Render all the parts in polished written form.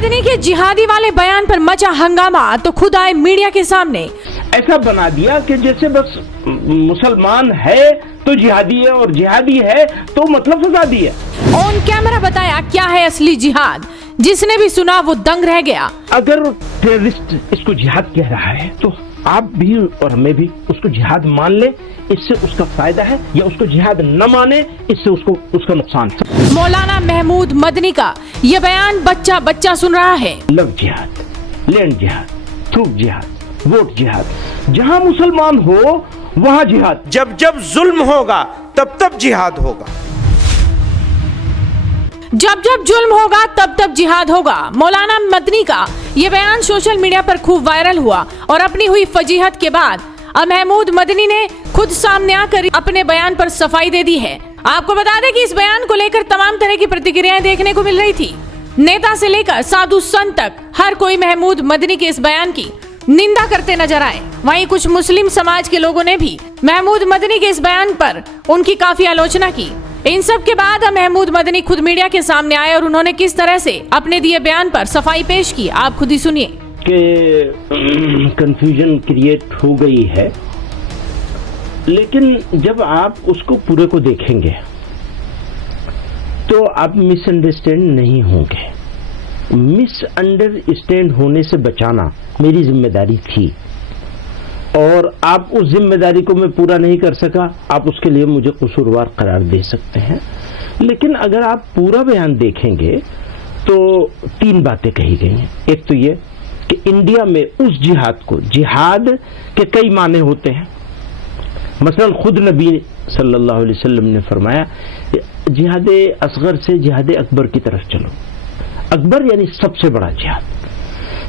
मदनी के जिहादी वाले बयान पर मचा हंगामा तो खुद आए मीडिया के सामने। ऐसा बना दिया कि जैसे बस मुसलमान है तो जिहादी है और जिहादी है तो मतलब फसादी है। ऑन कैमरा बताया क्या है असली जिहाद, जिसने भी सुना वो दंग रह गया। अगर टेररिस्ट इसको जिहाद कह रहा है तो आप भी और हमें भी उसको जिहाद मान ले, इससे उसका फायदा है, या उसको जिहाद न माने, इससे उसका नुकसान है। मौलाना महमूद मदनी का ये बयान बच्चा बच्चा सुन रहा है। लव जिहाद, लैंड जिहाद, थ्रूप जिहाद, वोट जिहाद, जहां मुसलमान हो वहां जिहाद। जब जब जुल्म होगा तब तब जिहाद होगा। जब जब जुल्म होगा तब तब जिहाद होगा। मौलाना मदनी का ये बयान सोशल मीडिया पर खूब वायरल हुआ और अपनी हुई फजीहत के बाद अब महमूद मदनी ने खुद सामने आकर अपने बयान पर सफाई दे दी है। आपको बता दें कि इस बयान को लेकर तमाम तरह की प्रतिक्रियाएं देखने को मिल रही थी। नेता से लेकर साधु संत तक हर कोई महमूद मदनी के इस बयान की निंदा करते नजर आए। वहीं कुछ मुस्लिम समाज के लोगों ने भी महमूद मदनी के इस बयान पर उनकी काफी आलोचना की। इन सब के बाद महमूद मदनी खुद मीडिया के सामने आए और उन्होंने किस तरह से अपने दिए बयान पर सफाई पेश की, आप खुद ही सुनिए। कि कंफ्यूजन क्रिएट हो गई है, लेकिन जब आप उसको पूरे को देखेंगे तो आप मिसअंडरस्टैंड नहीं होंगे। मिसअंडरस्टैंड होने से बचाना मेरी जिम्मेदारी थी और आप उस जिम्मेदारी को मैं पूरा नहीं कर सका, आप उसके लिए मुझे कसूरवार करार दे सकते हैं। लेकिन अगर आप पूरा बयान देखेंगे तो 3 बातें कही गई हैं। एक तो ये कि इंडिया में उस जिहाद को, जिहाद के कई माने होते हैं। मसलन खुद नबी सल्लल्लाहु अलैहि वसल्लम ने फरमाया जिहाद असगर से जिहाद अकबर की तरफ चलो। अकबर यानी सबसे बड़ा जिहाद।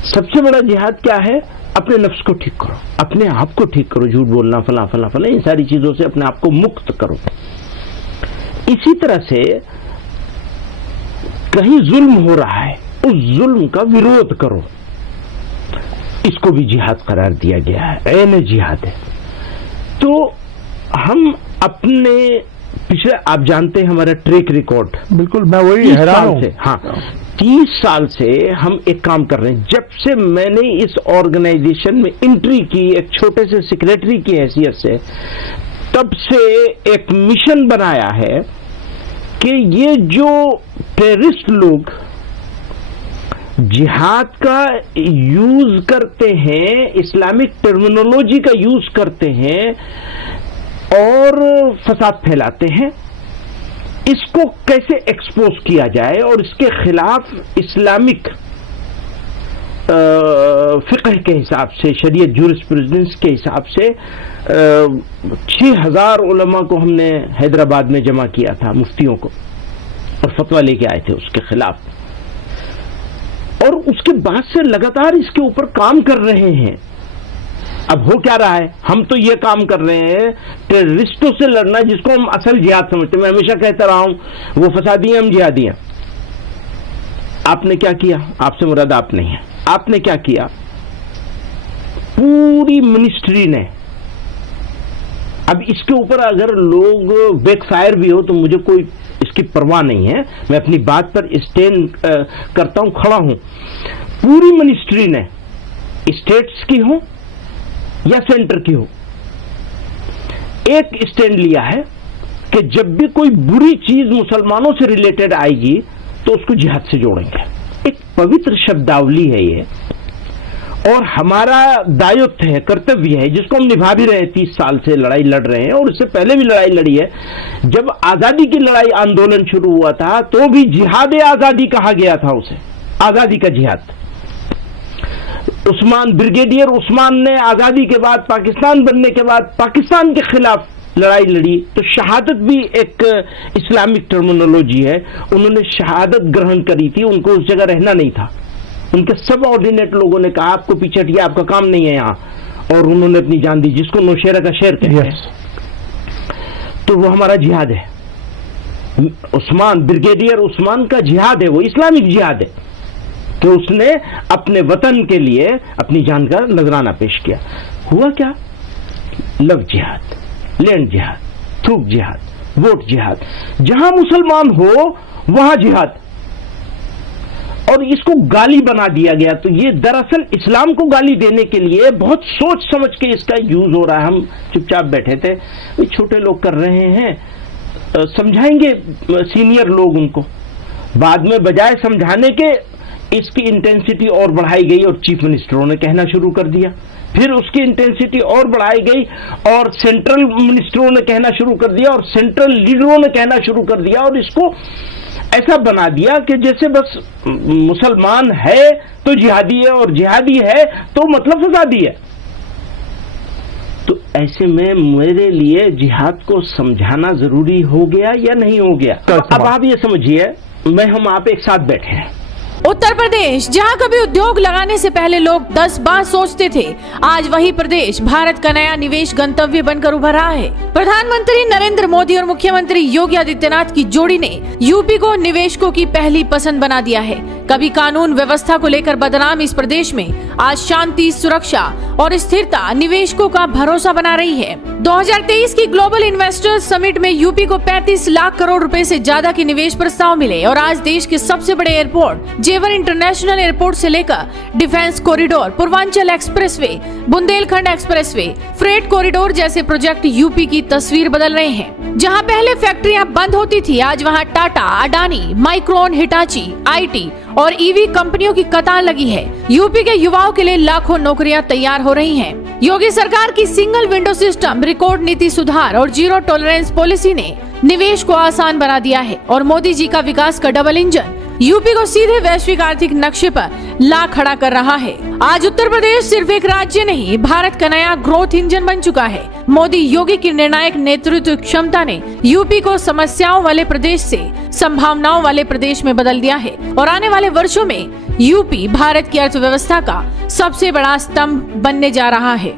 सबसे बड़ा जिहाद क्या है? अपने नफ्स को ठीक करो, अपने आप को ठीक करो, झूठ बोलना, फला फला फला, इन सारी चीजों से अपने आप को मुक्त करो। इसी तरह से कहीं जुल्म हो रहा है, उस जुल्म का विरोध करो, इसको भी जिहाद करार दिया गया है, ऐन जिहाद है। तो हम अपने पिछले, आप जानते हैं हमारा ट्रैक रिकॉर्ड, बिल्कुल मैं वही हैरान हूं। हाँ, 30 साल से हम एक काम कर रहे हैं। जब से मैंने इस ऑर्गेनाइजेशन में एंट्री की, एक छोटे से सेक्रेटरी की हैसियत से, तब से एक मिशन बनाया है कि ये जो टेररिस्ट लोग जिहाद का यूज करते हैं, इस्लामिक टर्मिनोलॉजी का यूज करते हैं और फसाद फैलाते हैं, इसको कैसे एक्सपोज किया जाए और इसके खिलाफ इस्लामिक फिक़ह के हिसाब से, शरीयत जूरिस्प्रूडेंस के हिसाब से 6000 उलमा को हमने हैदराबाद में जमा किया था, मुफ्तियों को, और फतवा लेके आए थे उसके खिलाफ। और उसके बाद से लगातार इसके ऊपर काम कर रहे हैं। अब हो क्या रहा है? हम तो ये काम कर रहे हैं टेररिस्टों से लड़ना, जिसको हम असल जिहाद समझते हैं। मैं हमेशा कहता रहा हूं वो फसादी हैं, हम जिहादी हैं। आपने क्या किया? आपसे मुराद आप नहीं है। आपने क्या किया? पूरी मिनिस्ट्री ने, अब इसके ऊपर अगर लोग बैकफायर भी हो तो मुझे कोई इसकी परवाह नहीं है, मैं अपनी बात पर स्टैंड करता हूं, खड़ा हूं। पूरी मिनिस्ट्री ने, स्टेट्स की हो या सेंटर की हो, एक स्टैंड लिया है कि जब भी कोई बुरी चीज मुसलमानों से रिलेटेड आएगी तो उसको जिहाद से जोड़ेंगे। एक पवित्र शब्दावली है ये, और हमारा दायित्व है, कर्तव्य है, जिसको हम निभा भी रहे हैं। 30 साल से लड़ाई लड़ रहे हैं और इससे पहले भी लड़ाई लड़ी है। जब आजादी की लड़ाई आंदोलन शुरू हुआ था तो भी जिहाद आजादी कहा गया था उसे, आजादी का जिहाद। उस्मान, ब्रिगेडियर उस्मान ने आजादी के बाद, पाकिस्तान बनने के बाद पाकिस्तान के खिलाफ लड़ाई लड़ी। तो शहादत भी एक इस्लामिक टर्मिनोलॉजी है। उन्होंने शहादत ग्रहण करी थी, उनको उस जगह रहना नहीं था। उनके सब ऑर्डिनेट लोगों ने कहा आपको पीछे हटिए, आपका काम नहीं है यहाँ, और उन्होंने अपनी जान दी, जिसको नौशेरा का शेर कहते हैं। तो वो हमारा जिहाद है। उस्मान, ब्रिगेडियर उस्मान का जिहाद है, वो इस्लामिक जिहाद है कि उसने अपने वतन के लिए अपनी जान का नजराना पेश किया। हुआ क्या? लव जिहाद, लैंड जिहाद, थ्रूप जिहाद, वोट जिहाद, जहां मुसलमान हो वहां जिहाद। और इसको गाली बना दिया गया। तो ये दरअसल इस्लाम को गाली देने के लिए बहुत सोच समझ के इसका यूज हो रहा है। हम चुपचाप बैठे थे, छोटे लोग कर रहे हैं, समझाएंगे सीनियर लोग उनको। बाद में बजाय समझाने के इसकी इंटेंसिटी और बढ़ाई गई और चीफ मिनिस्टरों ने कहना शुरू कर दिया, फिर उसकी इंटेंसिटी और बढ़ाई गई और सेंट्रल मिनिस्टरों ने कहना शुरू कर दिया और सेंट्रल लीडरों ने कहना शुरू कर दिया, और इसको ऐसा बना दिया कि जैसे बस मुसलमान है तो जिहादी है और जिहादी है तो मतलब फसादी है। तो ऐसे में मेरे लिए जिहाद को समझाना जरूरी हो गया या नहीं हो गया? अब आप ये समझिए, हम आप एक साथ बैठे हैं। उत्तर प्रदेश, जहां कभी उद्योग लगाने से पहले लोग 10 बार सोचते थे, आज वही प्रदेश भारत का नया निवेश गंतव्य बनकर उभर रहा है। प्रधानमंत्री नरेंद्र मोदी और मुख्यमंत्री योगी आदित्यनाथ की जोड़ी ने यूपी को निवेशकों की पहली पसंद बना दिया है। कभी कानून व्यवस्था को लेकर बदनाम इस प्रदेश में आज शांति, सुरक्षा और स्थिरता निवेशकों का भरोसा बना रही है। 2023 की ग्लोबल इन्वेस्टर्स समिट में यूपी को 35 लाख करोड़ रुपए से ज्यादा के निवेश प्रस्ताव मिले और आज देश के सबसे बड़े एयरपोर्ट जेवर इंटरनेशनल एयरपोर्ट से लेकर defence corridor, Purvanchal expressway, Bundelkhand expressway, freight corridor जैसे प्रोजेक्ट यूपी की तस्वीर बदल रहे हैं। जहां पहले फैक्ट्रियां बंद होती थी, आज वहां Tata, Adani, micron, Hitachi, IT और ईवी कंपनियों की कतार लगी है। यूपी के युवाओं के लिए लाखों नौकरियां तैयार हो रही हैं। योगी सरकार की सिंगल विंडो सिस्टम, रिकॉर्ड नीति सुधार और जीरो टॉलरेंस पॉलिसी ने निवेश को आसान बना दिया है और मोदी जी का विकास का डबल इंजन यूपी को सीधे वैश्विक आर्थिक नक्शे पर ला खड़ा कर रहा है। आज उत्तर प्रदेश सिर्फ एक राज्य नहीं, भारत का नया ग्रोथ इंजन बन चुका है। मोदी योगी की निर्णायक नेतृत्व क्षमता ने यूपी को समस्याओं वाले प्रदेश से संभावनाओं वाले प्रदेश में बदल दिया है और आने वाले वर्षों में यूपी भारत की अर्थव्यवस्था का सबसे बड़ा स्तंभ बनने जा रहा है।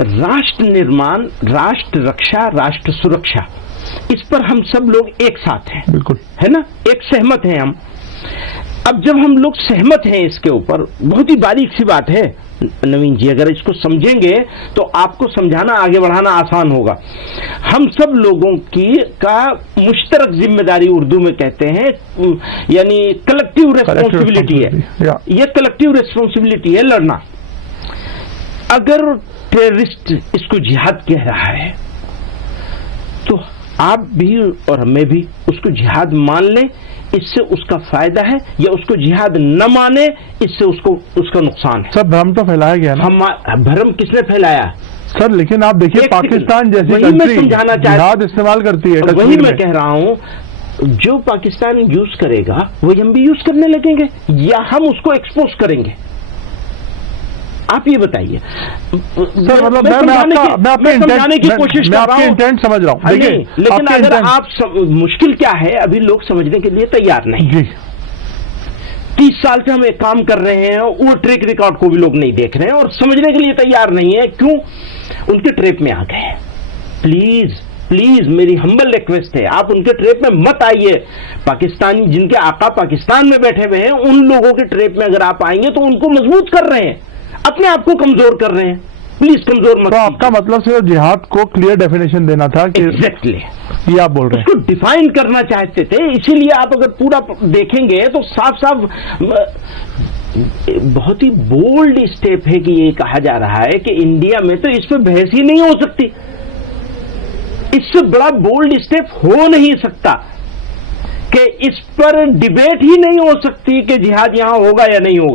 राष्ट्र निर्माण, राष्ट्र रक्षा, राष्ट्र सुरक्षा, इस पर हम सब लोग एक साथ हैं, बिल्कुल, है ना, एक सहमत हैं हम। अब जब हम लोग सहमत हैं इसके ऊपर, बहुत ही बारीक सी बात है नवीन जी, अगर इसको समझेंगे तो आपको समझाना, आगे बढ़ाना आसान होगा। हम सब लोगों की का मुश्तरक जिम्मेदारी उर्दू में कहते हैं, यानी कलेक्टिव रेस्पॉन्सिबिलिटी है। ये कलेक्टिव रेस्पॉन्सिबिलिटी है लड़ना। अगर टेररिस्ट इसको जिहाद कह रहा है तो आप भी और हमें भी उसको जिहाद मान लें, इससे उसका फायदा है, या उसको जिहाद न माने, इससे उसका नुकसान है। सर भ्रम तो फैलाया गया ना। भ्रम किसने फैलाया सर? लेकिन आप देखिए पाकिस्तान जैसी कंट्री जिहाद इस्तेमाल करती है। वही मैं कह रहा हूं, जो पाकिस्तान यूज करेगा वही हम भी यूज करने लगेंगे या हम उसको एक्सपोज करेंगे? आप ये बताइए सर। मतलब मैं समझाने की कोशिश कर रहा हूं, इंटेंट समझ रहा हूं, लेकिन अगर आप मुश्किल क्या है, अभी लोग समझने के लिए तैयार नहीं। 30 साल से हम एक काम कर रहे हैं, वो ट्रैक रिकॉर्ड को भी लोग नहीं देख रहे हैं और समझने के लिए तैयार नहीं है। क्यों? उनके ट्रैप में आ गए। प्लीज प्लीज मेरी हम्बल रिक्वेस्ट है, आप उनके ट्रैप में मत आइए। पाकिस्तानी जिनके आका पाकिस्तान में बैठे हुए हैं, उन लोगों के ट्रैप में अगर आप आएंगे तो उनको मजबूत कर रहे हैं, अपने आप को कमजोर कर रहे हैं। प्लीज कमजोर मत। तो आपका मतलब सिर्फ जिहाद को क्लियर डेफिनेशन देना था कि एग्जैक्टली ये आप बोल रहे हैं, उसको डिफाइन करना चाहते थे। इसीलिए आप अगर पूरा देखेंगे तो साफ साफ बहुत ही बोल्ड स्टेप है कि ये कहा जा रहा है कि इंडिया में तो इस पर बहस ही नहीं हो सकती। इससे बड़ा बोल्ड स्टेप हो नहीं सकता कि इस पर डिबेट ही नहीं हो सकती कि जिहाद यहां होगा या नहीं होगा।